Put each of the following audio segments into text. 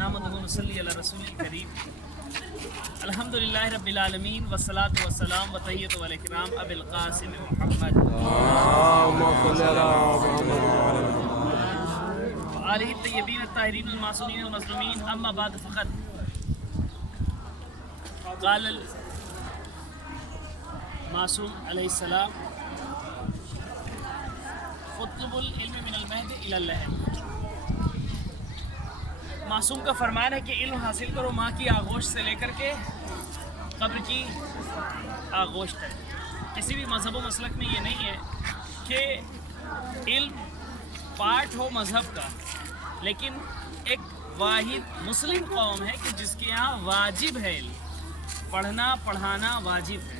नहमदुहु व नसल्ली अला रसूलिल करीम। अल्हम्दुलिल्लाहि रब्बिल आलमीन वस्सलातु वस्सलाम व तहियतु वल इकराम अबिल क़ासिम मुहम्मद व आलिहि तय्यबीन अत्ताहिरीन अल मासूमीन अल मज़लूमीन अम्मा बाद फ़क़द क़ाल अल मासूम अलैहिस्सलाम उत्लुबुल इल्म मिनल महद इलल लहद। मासूम का फरमान है कि इल्म हासिल करो माँ की आगोश से लेकर के कब्र की आगोश तक। किसी भी मज़हब व मसलक में ये नहीं है कि इल्म पार्ट हो मज़हब का, लेकिन एक वाहिद मुस्लिम कौम है कि जिसके यहाँ वाजिब है इल्म, पढ़ना पढ़ाना वाजिब है।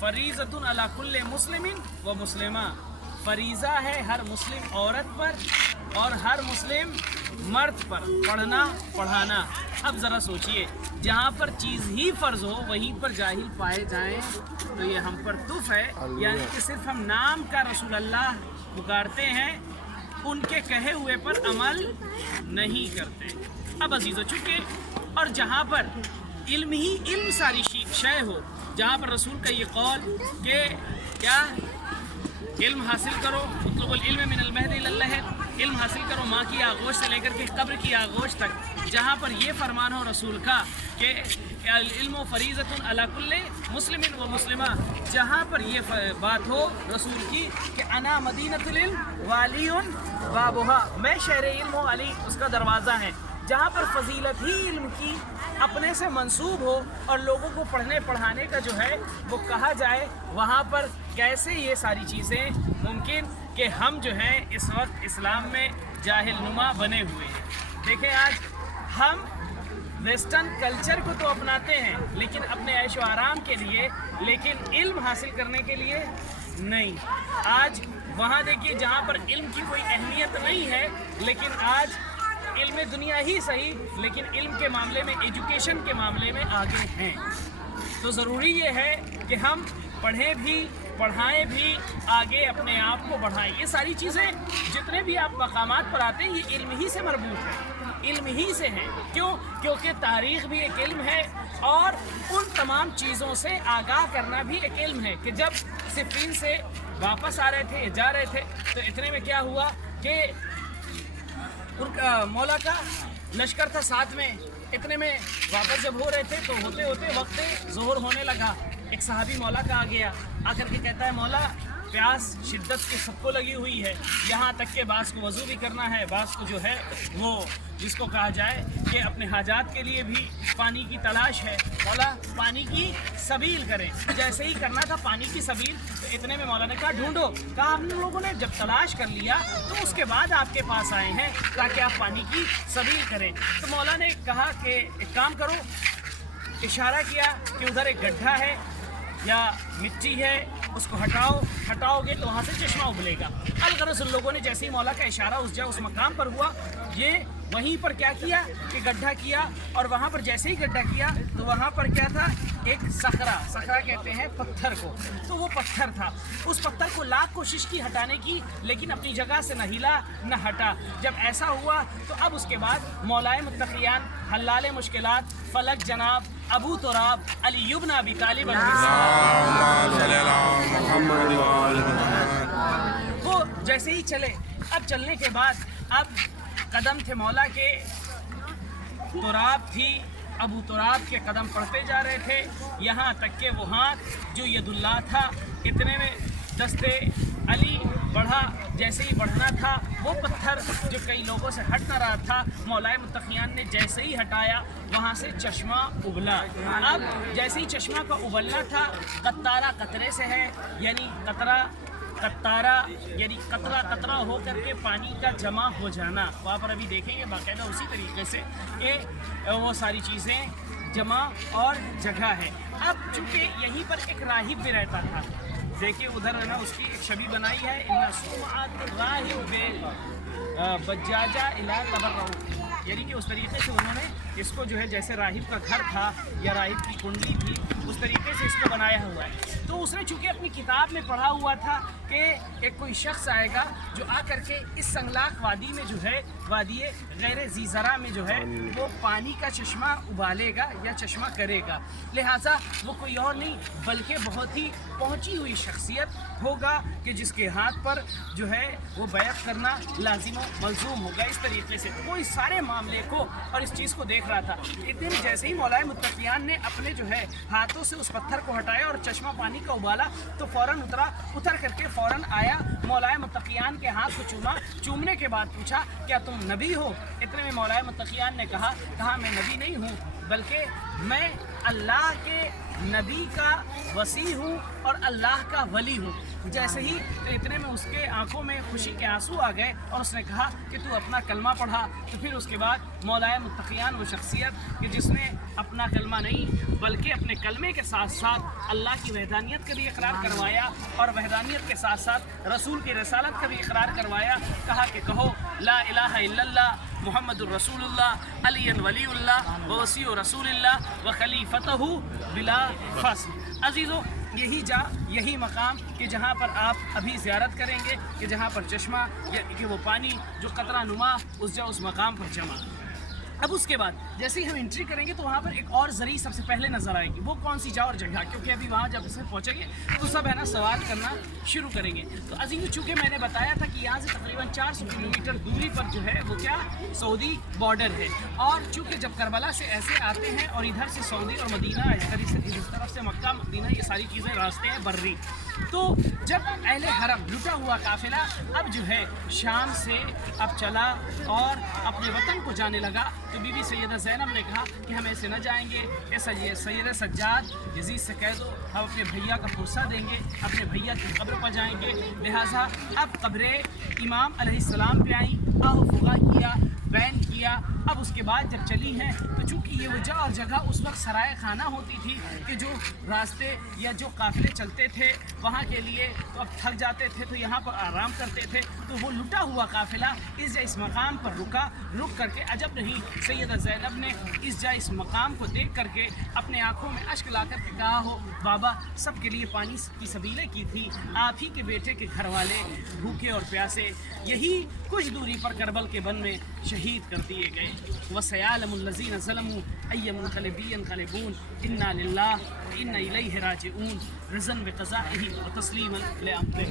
फ़रीज़तुन अला कुल्ले मुस्लिमिन व मुस्लिमा, फरीज़ा है हर मुस्लिम औरत पर और हर मुस्लिम मर्द पर पढ़ना पढ़ाना। अब ज़रा सोचिए, जहाँ पर चीज़ ही फ़र्ज़ हो वहीं पर जाहिल पाए जाएं तो ये हम पर तुफ़ है। यानी कि सिर्फ हम नाम का रसूल अल्लाह पुकारते हैं, उनके कहे हुए पर अमल नहीं करते। अब अजीज़ों, चुके और जहाँ पर इल्म ही इल्म सारी शय हो, जहाँ पर रसूल का ये कौल कि क्या इल्म हासिल करो, उत्लुबुल इल्म मिनल महद इलल लहद, इल्म हासिल करो माँ की आगोश से लेकर के कब्र की आगोश तक, जहाँ पर ये फरमान हो रसूल का कि इल्म फ़रीज़तुन अला कुल्ले मुस्लिमिन व मुस्लिमा, जहाँ पर ये बात हो रसूल की कि अना मदीनतुल इल्म वालियुन बाबुहा, मैं शहर इल्म हो, अली उसका दरवाज़ा है। जहाँ पर फजीलत ही इल्म की अपने से मंसूब हो और लोगों को पढ़ने पढ़ाने का जो है वो कहा जाए, वहाँ पर कैसे ये सारी चीज़ें मुमकिन कि हम जो हैं इस वक्त इस्लाम में जाहिल नुमा बने हुए हैं। देखें, आज हम वेस्टर्न कल्चर को तो अपनाते हैं लेकिन अपने ऐश व आराम के लिए, लेकिन इल्म हासिल करने के लिए नहीं। आज वहाँ देखिए जहाँ पर इल्म की कोई अहमियत नहीं है, लेकिन आज इल्म दुनिया ही सही लेकिन इल्म के मामले में, एजुकेशन के मामले में आगे हैं। तो ज़रूरी ये है कि हम पढ़ें भी, पढ़ाएं भी, आगे अपने आप को बढ़ाएं। ये सारी चीज़ें जितने भी आप मकामात पर आते हैं ये इल्म ही से मरबूत है, इल्म ही से हैं। क्यों? क्योंकि तारीख़ भी एक इल्म है और उन तमाम चीज़ों से आगाह करना भी एक इल्म है कि जब सिफ़ीन से वापस आ रहे थे, जा रहे थे, तो इतने में क्या हुआ कि उनका मौला का लश्कर था साथ में। इतने में वापस जब हो रहे थे तो होते होते वक्त ज़ोहर होने लगा। एक सहाबी मौला का आ गया, आकर के कहता है मौला प्यास शिद्दत के सबको लगी हुई है, यहाँ तक के बास को वज़ू भी करना है, बास को जो है वो जिसको कहा जाए कि अपने हाजात के लिए भी पानी की तलाश है। मौला पानी की सबील करें। जैसे ही करना था पानी की सबील, तो इतने में मौला ने कहा ढूंढो। कहा हम लोगों ने जब तलाश कर लिया तो उसके बाद आपके पास आए हैं ताकि आप पानी की सबील करें। तो मौला ने कहा कि एक काम करो, इशारा किया कि उधर एक गड्ढा है या मिट्टी है, उसको हटाओगे तो वहाँ से चश्मा उबलेगा। अलगरस उन लोगों ने जैसे ही मौला का इशारा उस मकाम पर हुआ, ये वहीं पर क्या किया कि गड्ढा किया, और वहाँ पर जैसे ही गड्ढा किया तो वहाँ पर क्या था, एक सखरा कहते हैं पत्थर को, तो वो पत्थर था। उस पत्थर को लाख कोशिश की हटाने की, लेकिन अपनी जगह से न हिला न हटा। जब ऐसा हुआ तो अब उसके बाद मौलाए मुत्तक़ियान हल्लाले मुश्किलात फलक जनाब अबू तुराब अली इब्न अबी तालिब वो जैसे ही चले, अब चलने के बाद अब कदम थे मौला के, तुराब थी, अबू तुराब के कदम पढ़ते जा रहे थे, यहाँ तक के वो हाथ जो यदुल्लाह था, इतने में दस्ते अली बढ़ा। जैसे ही बढ़ना था वो पत्थर जो कई लोगों से हट न रहा था, मौलाए मुत्तक़ियान ने जैसे ही हटाया वहाँ से चश्मा उबला। अब जैसे ही चश्मा का उबलना था, कत्तारा कतरे से है, यानी कत्तारा यानी कतरा हो करके पानी का जमा हो जाना। वहाँ पर अभी देखेंगे बाकायदा उसी तरीके से कि वो सारी चीज़ें जमा और जगह है। अब चूँकि यहीं पर एक राहिब भी रहता था, देखिए उधर है ना, उसकी एक छवि बनाई है, बज्जाजा इला तबर्रुह, यानी कि उस तरीके से उन्होंने इसको जो है जैसे राहिब का घर था या राहिब की कुंडली थी उस तरीके से इसको बनाया हुआ है। تو اس نے چونکہ اپنی کتاب میں پڑھا ہوا تھا کہ ایک کوئی شخص آئے گا جو آ کر کے اس سنگلاخ وادی میں جو ہے وادی غیر ذی زرع میں جو ہے وہ پانی کا چشمہ ابالے گا یا چشمہ کرے گا، لہٰذا وہ کوئی اور نہیں بلکہ بہت ہی پہنچی ہوئی شخصیت ہوگا کہ جس کے ہاتھ پر جو ہے وہ بیعت کرنا لازم و ملزوم ہوگا۔ اس طریقے سے وہ اس سارے معاملے کو اور اس چیز کو دیکھ رہا تھا۔ اتنے میں جیسے ہی مولائے متقیان نے اپنے جو ہے ہاتھوں سے اس پتھر کو ہٹایا اور چشمہ پانی کا ابالا تو فوراً اتر کر کے فوراً آیا، مولائے متقیان کے ہاتھ کو چوما، چومنے کے بعد پوچھا کیا تم نبی ہو؟ اتنے میں مولائے متقیان نے کہا میں نبی نہیں ہوں بلکہ میں اللہ کے نبی کا وصی ہوں اور اللہ کا ولی ہوں۔ جیسے ہی اتنے میں اس کے آنکھوں میں خوشی کے آنسو آ گئے اور اس نے کہا کہ تو اپنا کلمہ پڑھا۔ تو پھر اس کے بعد مولائے متقیان وہ شخصیت کہ جس نے اپنا کلمہ نہیں بلکہ اپنے کلمے کے ساتھ ساتھ اللہ کی وحدانیت کا بھی اقرار کروایا اور وحدانیت کے ساتھ ساتھ رسول کی رسالت کا بھی اقرار کروایا، کہا کہ کہو لا الہ الا اللہ محمد الرسول اللہ علی ولی اللہ ووصی رسول اللہ و خلیفتہ بلا فصل۔ عزیزو، یہی مقام کہ جہاں پر آپ ابھی زیارت کریں گے کہ جہاں پر چشمہ کہ وہ پانی جو قطرہ نما اس مقام پر جمع۔ اب اس کے بعد جیسے ہی ہم انٹری کریں گے تو وہاں پر ایک اور ذریعہ سب سے پہلے نظر آئے گی، وہ کون سی جگہ اور جگہ، کیونکہ ابھی وہاں جب اسے پہنچیں گے تو سب ہے نا سوال کرنا شروع کریں گے۔ تو عزیز چونکہ میں نے بتایا تھا کہ یہاں سے تقریباً 400 کلومیٹر دوری پر جو ہے وہ کیا سعودی بارڈر ہے، اور چونکہ جب کربلا سے ایسے آتے ہیں اور ادھر سے سعودی اور مدینہ اس طرف سے مکہ مدینہ یہ ساری چیزیں راستے ہیں بری، تو جب اہل حرم لٹا ہوا قافلہ اب جو ہے شام سے اب چلا اور اپنے وطن کو جانے لگا تو بی بی سیدہ زینب نے کہا کہ ہم ایسے نہ جائیں گے، ایسا یہ سید سجاد یزید سے کہہ دو ہم اپنے بھیا کا پرسہ دیں گے، اپنے بھیا کی قبر پر جائیں گے۔ لہٰذا اب قبر امام علیہ السلام پہ آئیں، آہ و فغاں کیا، بین کیا۔ اب اس کے بعد جب چلی ہیں تو چونکہ یہ وجہ اور جگہ اس وقت سرائے خانہ ہوتی تھی کہ جو راستے یا جو قافلے چلتے تھے وہاں کے لیے تو اب تھک جاتے تھے تو یہاں پر آرام کرتے تھے، تو وہ لٹا ہوا قافلہ اس مقام پر رک کر کے عجب نہیں سیدہ زینب نے اس مقام کو دیکھ کر کے اپنے آنکھوں میں اشک لا کر کے کہا ہو بابا سب کے لیے پانی کی سبیلیں کی تھی، آپ ہی کے بیٹے کے گھر والے بھوکے اور پیاسے یہی کچھ دوری پر کربل کے بن میں شہید کر دیے گئے۔ وَسَيَعْلَمُ الَّذِينَ ظَلَمُوا أَيَّ مُنقَلِبٍ يَنقَلِبُونَ إِنَّا لِلَّهِ وَإِنَّا إِلَيْهِ رَاجِعُونَ رضا بقضائه وتسليما لأمره۔